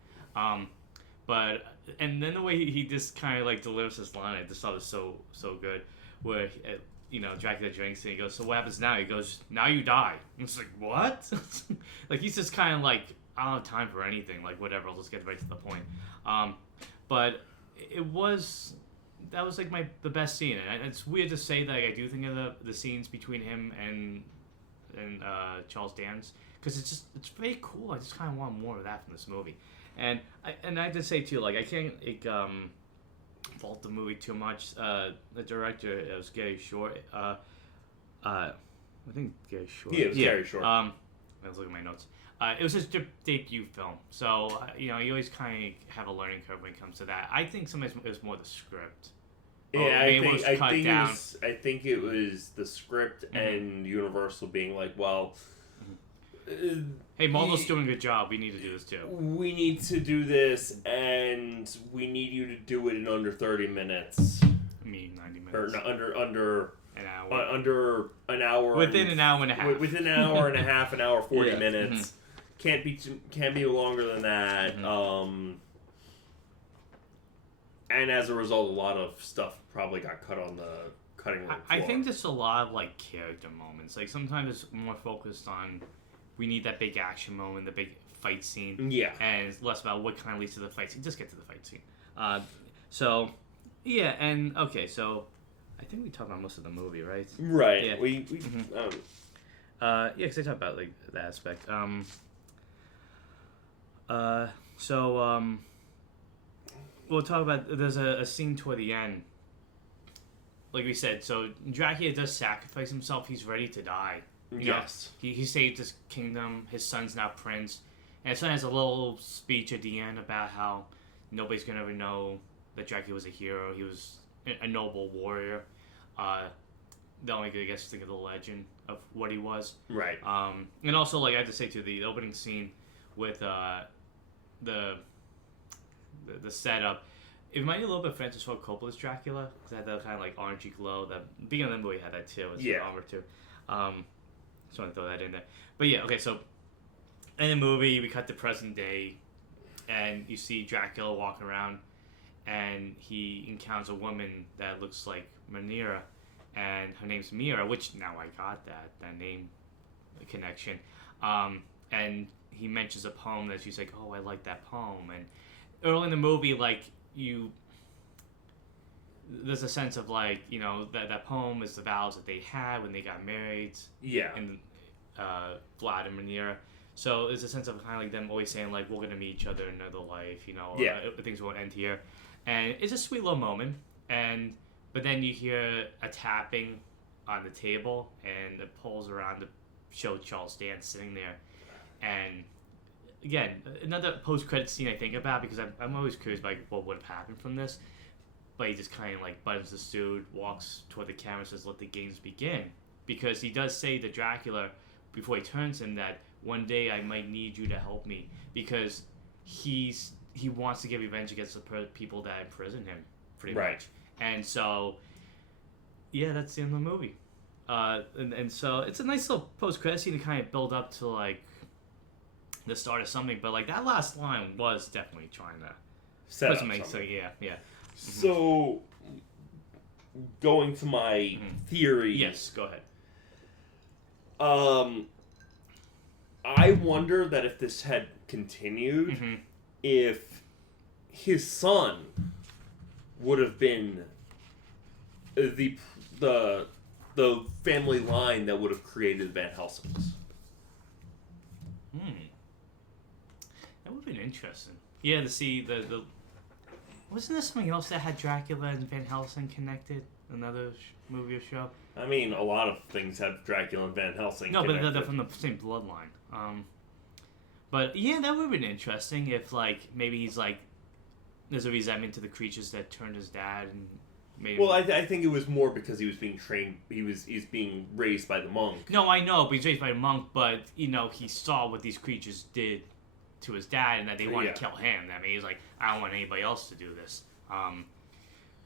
And then the way he just kind of like delivers this line, I just thought was so good, where Dracula drinks and he goes, "So what happens now?" He goes, "Now you die." And it's like, what? Like, he's just kind of like, I don't have time for anything. Like, whatever, I'll just get right to the point. But that was like the best scene, and it's weird to say that I do think of the scenes between him and Charles Dance, because it's very cool. I just kind of want more of that from this movie. And I have to say too, like, I can't fault the movie too much. The director was Gary Short. I think Gary Short. Yeah, it was Gary Short. I was looking at my notes. It was his debut film, so you always kind of have a learning curve when it comes to that. I think sometimes it was more the script. Yeah, I think it was the script and Universal being like, well, hey, Marvel's doing a good job. We need to do this too. We need to do this, and we need you to do it in under 30 minutes. I mean, 90 minutes. Or under an hour. Under an hour. Within an hour and a half. Within an hour and a half, an hour 40 minutes. Can't be longer than that. And as a result, a lot of stuff probably got cut on the cutting room floor. I think there's a lot of like character moments. Like, sometimes it's more focused on, we need that big action moment, the big fight scene. Yeah. And it's less about what kind of leads to the fight scene. Just get to the fight scene. So I think we talked about most of the movie, right? Right. Yeah. Because I talked about like that aspect. We'll talk about, there's a scene toward the end. Like we said, so Dracula does sacrifice himself. He's ready to die. Yes. He saved his kingdom. His son's now prince. And his son has a little speech at the end about how nobody's going to ever know that Dracula was a hero. He was a noble warrior. The only, I guess, think of the legend of what he was. Right. And also, like, I have to say, too, the opening scene with the setup, it reminded me a little bit of Francis Ford Coppola's Dracula, because it had that kind of like orangey glow. That beginning of the movie had that too. It's armor too. Just want to throw that in there. But yeah, okay. So in the movie, we cut to present day, and you see Dracula walking around, and he encounters a woman that looks like Rhaenyra, and her name's Mira, which now I got that name connection. And he mentions a poem that she's like, "Oh, I like that poem." And early in the movie, like, there's a sense of like, that poem is the vows that they had when they got married. Yeah. And Vlad and Rhaenyra. So there's a sense of kind of like them always saying like, we're gonna meet each other in another life, things won't end here. And it's a sweet little moment. But then you hear a tapping on the table, and it pulls around to show Charles Dance sitting there. And again, another post-credit scene I think about, because I'm always curious about what would have happened from this. But he just kind of like buttons the suit, walks toward the camera, and says, "Let the games begin." Because he does say to Dracula before he turns him that one day I might need you to help me, because he wants to get revenge against the people that imprisoned him, pretty much. And so, yeah, that's the end of the movie. And so it's a nice little post-credit scene to kind of build up to like the start of something. But like that last line was definitely trying to set up something. So yeah. So, going to my theory. Yes, go ahead. I wonder that if this had continued, if his son would have been the family line that would have created Van Helsing's. That would have been interesting. Yeah, to see the wasn't there something else that had Dracula and Van Helsing connected? Another movie or show? I mean, a lot of things have Dracula and Van Helsing. No, but they're from the same bloodline. But yeah, that would have been interesting if, like, maybe he's like, there's a resentment to the creatures that turned his dad and made him... Well, I think it was more because he was being trained. He's being raised by the monk. No, I know, but he's raised by a monk. But you know, he saw what these creatures did to his dad, and that they wanted to kill him. I mean, he's like, I don't want anybody else to do this.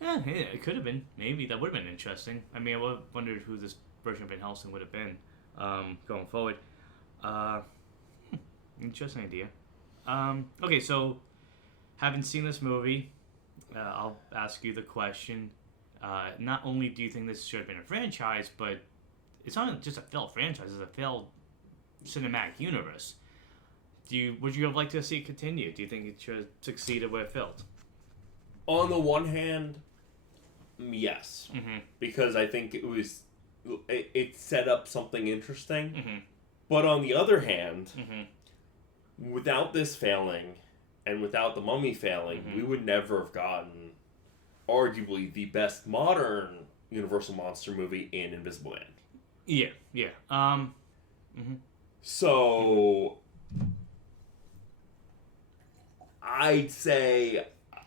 Yeah, it could have been. Maybe that would have been interesting. I mean, I wondered who this version of Van Helsing would have been going forward. Interesting idea. Okay, so having seen this movie, I'll ask you the question. Not only do you think this should have been a franchise, but it's not just a failed franchise; it's a failed cinematic universe. Would you have liked to see it continue? Do you think it should have succeeded where it failed? On the one hand, yes, because I think it set up something interesting. But on the other hand, without this failing and without the Mummy failing, we would never have gotten arguably the best modern Universal monster movie in Invisible Man. Yeah. So I'd say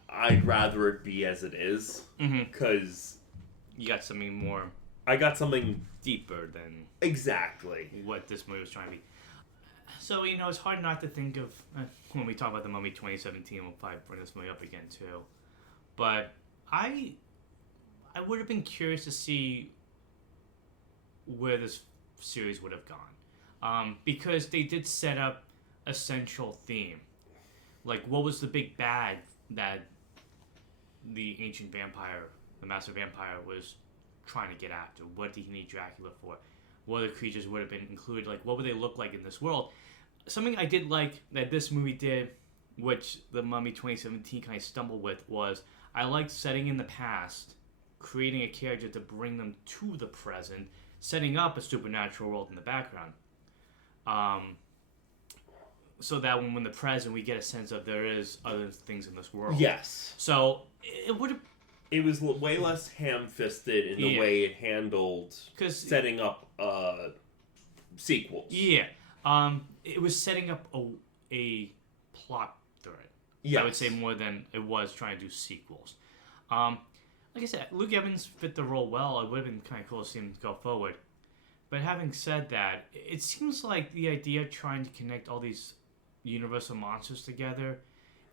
I'd rather it be as it is, because you got something more. I got something deeper than exactly what this movie was trying to be. So it's hard not to think of when we talk about the Mummy 2017. We'll probably bring this movie up again too, but I would have been curious to see where this series would have gone, because they did set up a central theme. Like, what was the big bad that the ancient vampire, the master vampire, was trying to get after? What did he need Dracula for? What other creatures would have been included? Like, what would they look like in this world? Something I did like that this movie did, which the Mummy 2017 kind of stumbled with, was I liked setting in the past, creating a character to bring them to the present, setting up a supernatural world in the background. So that when the present, we get a sense of there is other things in this world. Yes. So it would have... It was way less ham-fisted in the way it handled setting up sequels. Yeah. It was setting up a plot thread. Yes. I would say more than it was trying to do sequels. Like I said, Luke Evans fit the role well. It would have been kind of cool to see him go forward. But having said that, it seems like the idea of trying to connect all these Universal monsters together,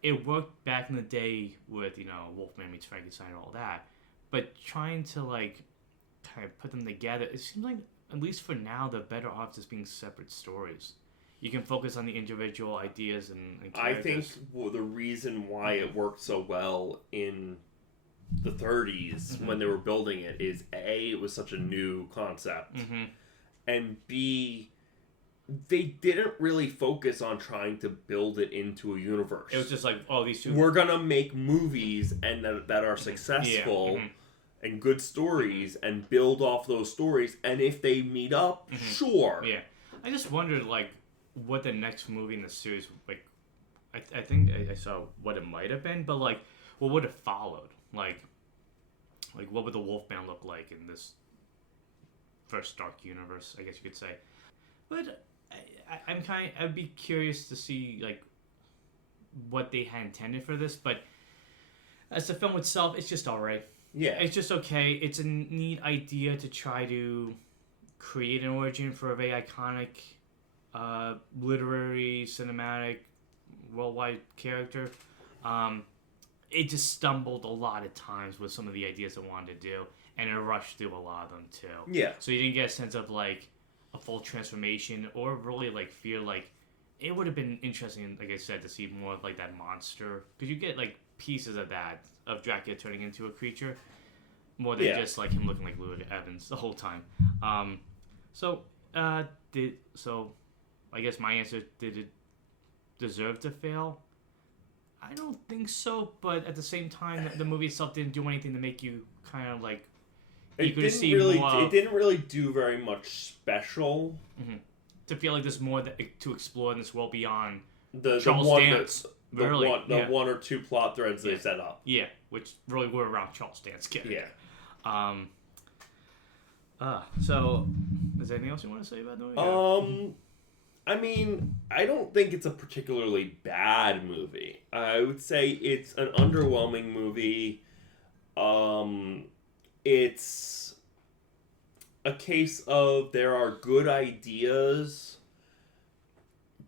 it worked back in the day with, Wolfman meets Frankenstein and all that. But trying to, kind of put them together, it seems like, at least for now, they're better off just being separate stories. You can focus on the individual ideas and characters. I think the reason why it worked so well in the 30s when they were building it is, A, it was such a new concept, and B, they didn't really focus on trying to build it into a universe. It was just like, these two... We're going to make movies and that are successful and good stories and build off those stories. And if they meet up, sure. Yeah. I just wondered, what the next movie in the series... I think I saw what it might have been, but, what would have followed? Like, what would the Wolfman look like in this first Dark Universe, I guess you could say. But... I'd be curious to see what they had intended for this, but as the film itself, it's just alright. Yeah, it's just okay. It's a neat idea to try to create an origin for a very iconic, literary, cinematic, worldwide character. It just stumbled a lot of times with some of the ideas it wanted to do, and it rushed through a lot of them too. Yeah. So you didn't get a sense of a full transformation, or really feel like it would have been interesting, like I said, to see more of like that monster, because you get like pieces of that of Dracula turning into a creature, more than just like him looking like Louis Evans the whole time. So I guess my answer, did it deserve to fail? I don't think so, but at the same time, the movie itself didn't do anything to make you kind of like it didn't really do very much special. Mm-hmm. To feel like there's more to explore in this world beyond the Charles Dance. One or two plot threads they set up. Yeah, which really were around Charles Dance's character. Yeah. So, is there anything else you want to say about the movie? I mean, I don't think it's a particularly bad movie. I would say it's an underwhelming movie. It's a case of there are good ideas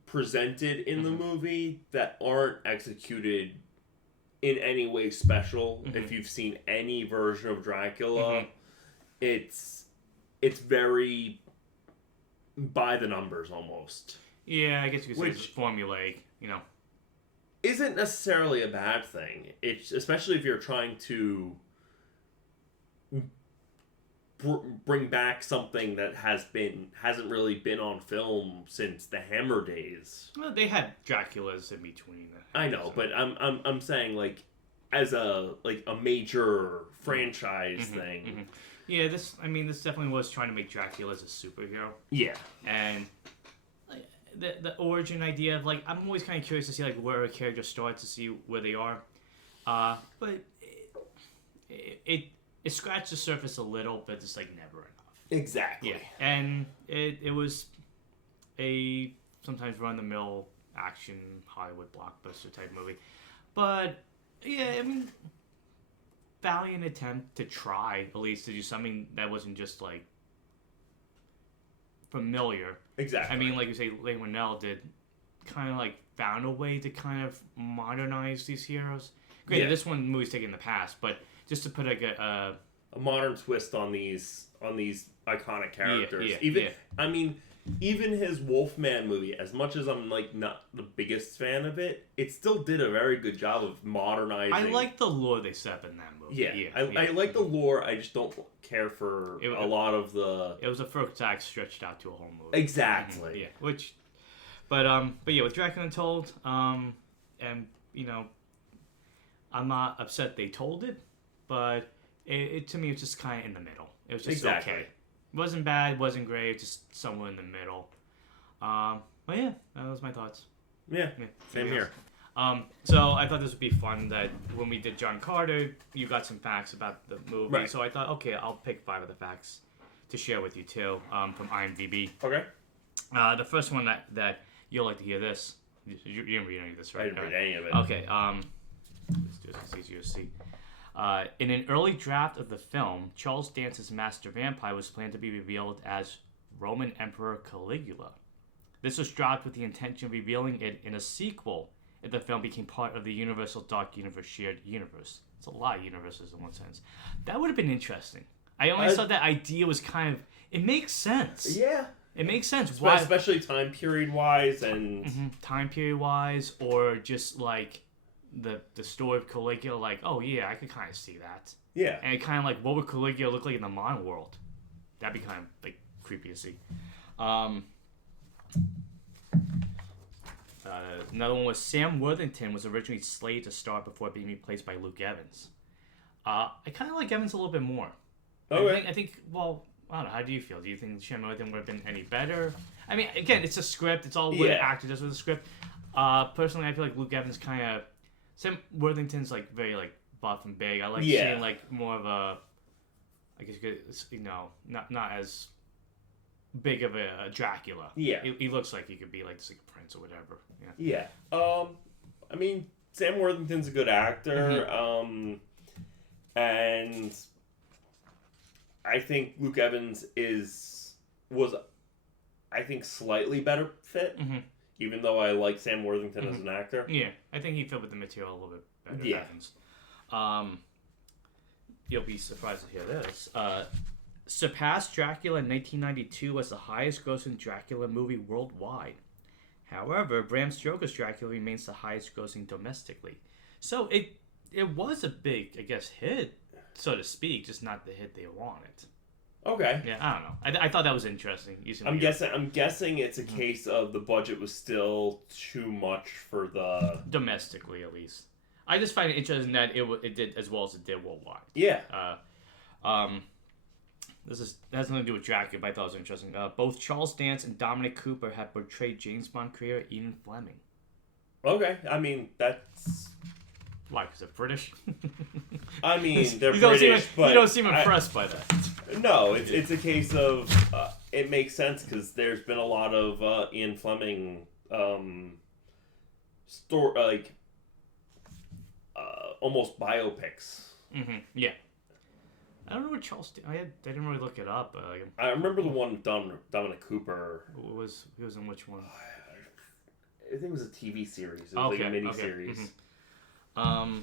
presented in the movie that aren't executed in any way special. If you've seen any version of Dracula, it's very by the numbers almost. Yeah, I guess you could say it's formulaic, you know. Isn't necessarily a bad thing. It's especially if you're trying to bring back something that hasn't really been on film since the Hammer days. Well, they had Draculas in between. I know, but I'm saying like as a major franchise thing. Yeah, this definitely was trying to make Dracula as a superhero. Yeah. And like, the origin idea of like, I'm always kind of curious to see like where a character starts, to see where they are. But it scratched the surface a little, but it's like never enough. Exactly. Yeah. And it was a sometimes run-of-the-mill action Hollywood blockbuster type movie. But yeah, I mean, valiant attempt to try at least to do something that wasn't just like familiar. Exactly. I mean, like you say, Leigh Whannell did kind of like found a way to kind of modernize these heroes. Great, this one movie's taken in the past, but just to put like a modern twist on these iconic characters. I mean, even his Wolfman movie, as much as I'm like not the biggest fan of it, it still did a very good job of modernizing. I like the lore they set up in that movie. I like the lore. I just don't care for a lot of the. It was a first act stretched out to a whole movie. Exactly. Yeah. But yeah, with Dracula Untold, and you know, I'm not upset they told it, but it to me was just kind of in the middle. It was just okay. It wasn't bad, wasn't great, just somewhere in the middle. But yeah, that was my thoughts. Yeah, same here. So I thought this would be fun that when we did John Carter, you got some facts about the movie. Right. So I thought, okay, I'll pick 5 of the facts to share with you too, from IMDb. Okay. The first one that you'll like to hear this. You didn't read any of this, right? I didn't read any of it. Okay. Let's do this. It's easier to see. In an early draft of the film, Charles Dance's master vampire was planned to be revealed as Roman Emperor Caligula. This was dropped with the intention of revealing it in a sequel if the film became part of the Universal Dark Universe shared universe. It's a lot of universes in one sense. That would have been interesting. I always thought that idea was kind of... It makes sense. Yeah. It makes sense. Especially time period wise and... Time period wise, or just like... The story of Caligula, like, oh yeah, I could kind of see that. Yeah. And it kind of like, what would Caligula look like in the modern world? That'd be kind of like creepy to see. Another one was Sam Worthington was originally slated to start before being replaced by Luke Evans. I kind of like Evans a little bit more. Okay. I think, well, I don't know. How do you feel? Do you think Sam Worthington would have been any better? I mean, again, it's a script. It's all what an actor does with a script. Personally, I feel like Luke Evans kind of... Sam Worthington's like very like buff and big. I like seeing like more of a, I guess you know, not as big of a Dracula. Yeah, he looks like he could be like just like a prince or whatever. Yeah. I mean, Sam Worthington's a good actor. And I think Luke Evans was I think slightly better fit. Even though I like Sam Worthington as an actor. Yeah, I think he fit with the material a little bit better than Evans. You'll be surprised to hear this. Surpassed Dracula in 1992 as the highest grossing Dracula movie worldwide. However, Bram Stoker's Dracula remains the highest grossing domestically. So it was a big, I guess, hit, so to speak, just not the hit they wanted. Okay. Yeah, I don't know. I thought that was interesting. I'm guessing it's a case of the budget was still too much for the... Domestically, at least. I just find it interesting that it did as well as it did worldwide. Yeah. That has nothing to do with Dracula, but I thought it was interesting. Both Charles Dance and Dominic Cooper have portrayed James Bond creator Ian Fleming. Okay, I mean, that's... Why, because they're British? I mean, they're British, but... You don't seem impressed by that. No, it's a case of... it makes sense, because there's been a lot of Ian Fleming... almost biopics. Mm-hmm, yeah. I don't know what Charles... I didn't really look it up. I remember the one with Dominic Cooper. He was in which one? I think it was a TV series. It was like a mini-series. Mm-hmm.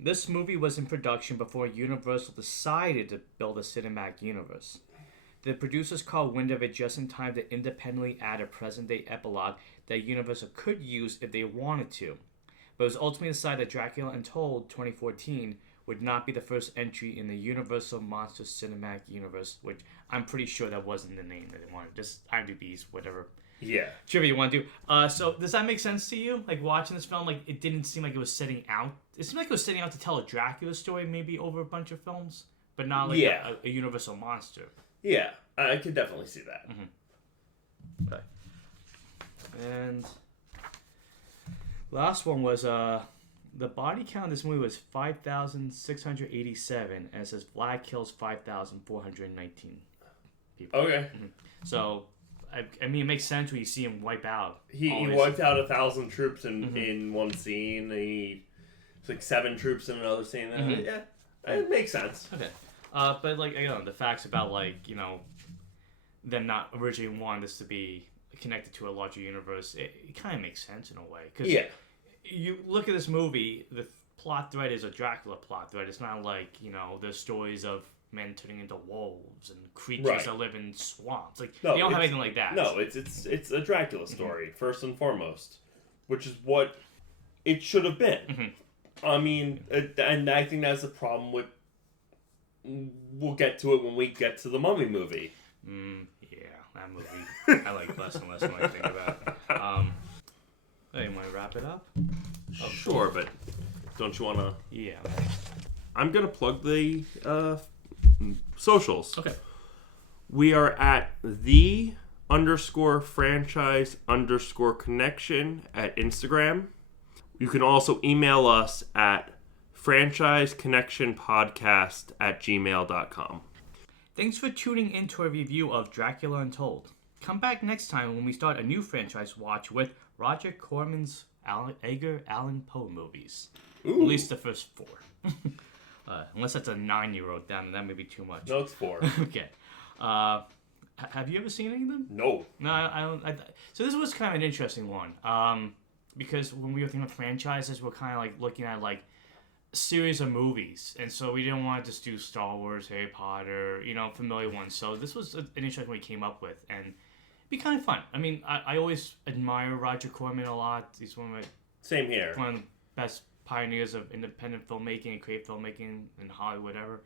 This movie was in production before Universal decided to build a cinematic universe. The producers caught wind of it just in time to independently add a present-day epilogue that Universal could use if they wanted to. But it was ultimately decided that Dracula Untold 2014 would not be the first entry in the Universal Monsters Cinematic Universe, which I'm pretty sure that wasn't the name that they wanted. Just IMDb's, whatever. Yeah. Trivia you want to do. So does that make sense to you? Like watching this film, like it didn't seem like it was setting out. It seemed like it was setting out to tell a Dracula story, maybe over a bunch of films, but not like a Universal monster. Yeah, I could definitely see that. Mm-hmm. Okay. And last one was the body count in this movie was 5,687, and it says Vlad kills 5,419 people. Okay. Mm-hmm. So, I mean, it makes sense when you see him wipe out. He wiped out 1,000 troops in one scene. It's like 7 troops in another scene. Yeah, it makes sense. Okay. But, like, the facts about, like, them not originally wanting this to be connected to a larger universe, it kind of makes sense in a way. Cause you look at this movie, the plot thread is a Dracula plot thread. It's not like, there's stories of men turning into wolves and creatures that live in swamps. Like, they don't have anything like that. No, it's a Dracula story, first and foremost, which is what it should have been. Mm-hmm. I mean, and I think that's the problem with... We'll get to it when we get to the Mummy movie. Yeah, that movie I like less and less when I think about it. You want to wrap it up? Oh, sure, but don't you want to... Yeah. I'm going to plug the socials. Okay. We are at _franchise_connection at Instagram. You can also email us at franchiseconnectionpodcast@gmail.com. Thanks for tuning in to a review of Dracula Untold. Come back next time when we start a new franchise watch with Roger Corman's Edgar Allan Poe movies. Ooh. At least the first 4. Unless that's a 9 you wrote down, and that may be too much. No, it's 4. Okay. Have you ever seen any of them? No. No, I don't. So this was kind of an interesting one. Because when we were thinking of franchises, we're kind of like looking at like a series of movies, and so we didn't want to just do Star Wars, Harry Potter, familiar ones. So this was an interesting one we came up with, and it'd be kind of fun. I mean, I always admire Roger Corman a lot. He's one of the best pioneers of independent filmmaking and creative filmmaking in Hollywood ever.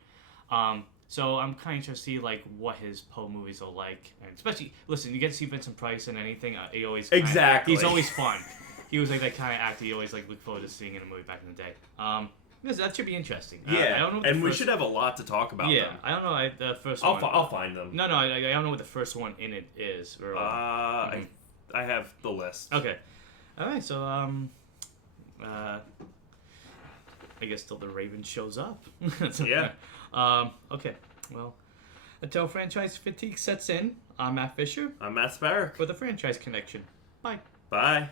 So I'm kind of interested to see like what his Poe movies are like, and especially listen, you get to see Vincent Price in anything. He always he's always fun. He was like that kind of actor you always like look forward to seeing in a movie back in the day. That should be interesting. Yeah, I don't know and we should have a lot to talk about. Yeah, them. I don't know the first I'll one. I'll find them. No, I don't know what the first one in it is. I have the list. Okay, all right. So I guess till the Raven shows up. Yeah. Okay. Well, until franchise fatigue sets in, I'm Matt Fisher. I'm Matt Sparrow. For the Franchise Connection. Bye. Bye.